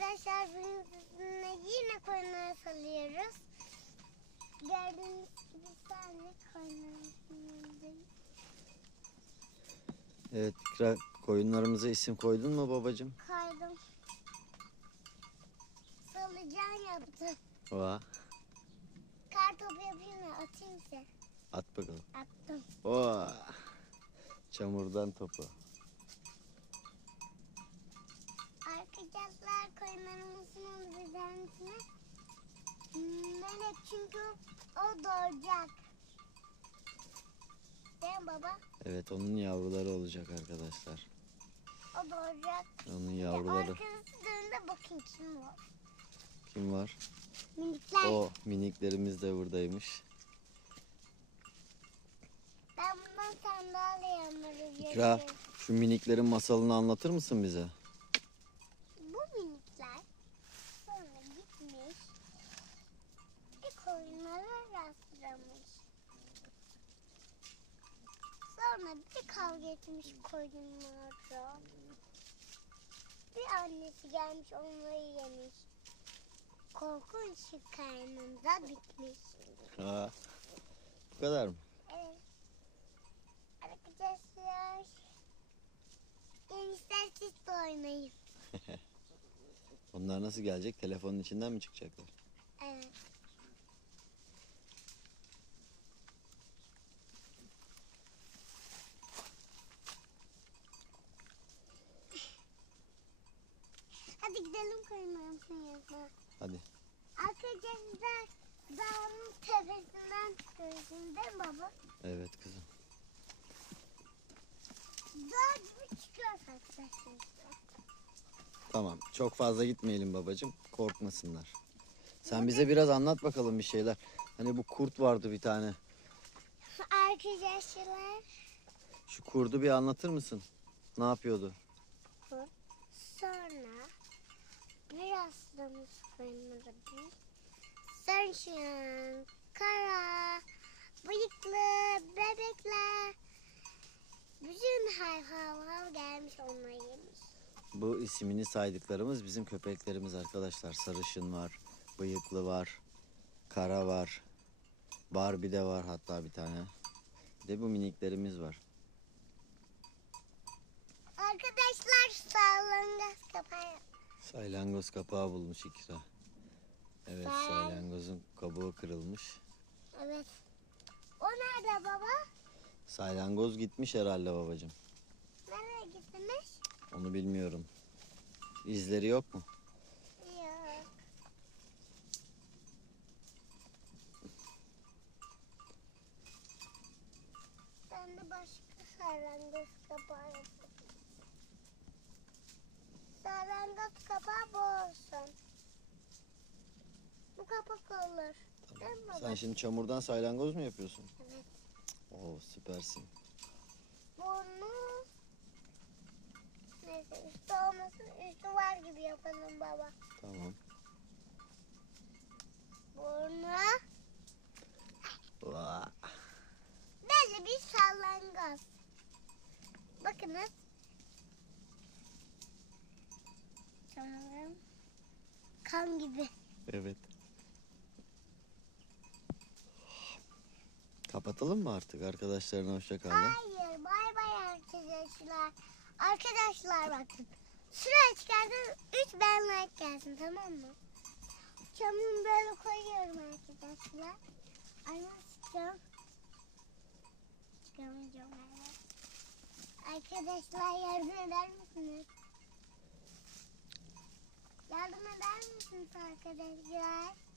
Arkadaşlar bunun üstüne yine koyunları salıyoruz. Gördüğünüz gibi sadece koyunların üstündeyiz. Evet İkra koyunlarımıza isim koydun mu babacığım? Kaydım. Salıcan yaptım. Oha. Kar topu yapayım mı? Atayım size. At bakalım. Attım. Oha. Çamurdan topu. Tanesine. Melek çünkü o doğacak. Değil mi baba? Evet onun yavruları olacak arkadaşlar. O doğacak. Onun yavruları. Arkası dönünde bakın kim var. Kim var? Minikler. O miniklerimiz de buradaymış. Ben bundan sandalye yanları İkra şu miniklerin masalını anlatır mısın bize? Bu minikler sonra gitmiş bir koyunlara rastlamış. Sonra bir kavga etmiş koyunlara. Bir annesi gelmiş onları yemiş. Korkunç karnında bitmiş. Ha. Bu kadar mı? Evet. Arkadaşlar. Gençler siz de oynayın. Onlar nasıl gelecek? Telefonun içinden mi çıkacaklar? Evet. Hadi gidelim yanına. Hadi. Arkadaşlar dağın tepesinden çıkıyorsun değil mi baba? Evet kızım. Dağ gibi çıkıyoruz arkadaşlar. Tamam. Çok fazla gitmeyelim babacığım. Korkmasınlar. Sen bize biraz anlat bakalım bir şeyler. Hani bu kurt vardı bir tane. Arkadaşlar Şu kurdu bir anlatır mısın? Ne yapıyordu? sonra biraz domuz koyunları bir sarışın, kara, bıyıklı, bebekler bütün hay hav hav gelmiş onları yemiş. Bu ismini saydıklarımız bizim köpeklerimiz arkadaşlar. Sarışın var, bıyıklı var, kara var, Barbie de var hatta bir tane. Bir de bu miniklerimiz var. Arkadaşlar sağlığınız kapağı. Saylangoz kapağı bulmuş ikra. Evet Say- saylangozun kabuğu kırılmış. Evet. O nerede baba? Saylangoz gitmiş herhalde babacığım. Nereye gitmiş? Onu bilmiyorum. İzleri yok mu? Yok. Ben de başka sarangöz kapağı yapayım. Sarangöz kapağı bu olsun. Bu kapak olur. Değil mi baba? Sen şimdi çamurdan saylangoz mu yapıyorsun? Evet. Oo süpersin. Bunu neyse üstü olmasın üstü var gibi yapalım baba. Tamam. Burnu Vaa. böyle bir sallangoz. Bakınız. Sanırım kan gibi. Evet. Kapatalım mı artık? Arkadaşlarına hoşça kal. de. Hayır bay bay arkadaşlar. Arkadaşlar bakın. Şuraya çıkardım 3 ben like gelsin tamam mı? Çamını böyle koyuyorum arkadaşlar. Ay nasıl çıkacağım? Çıkamayacağım herhalde. Arkadaşlar yardım eder misiniz? Yardım eder misiniz arkadaşlar?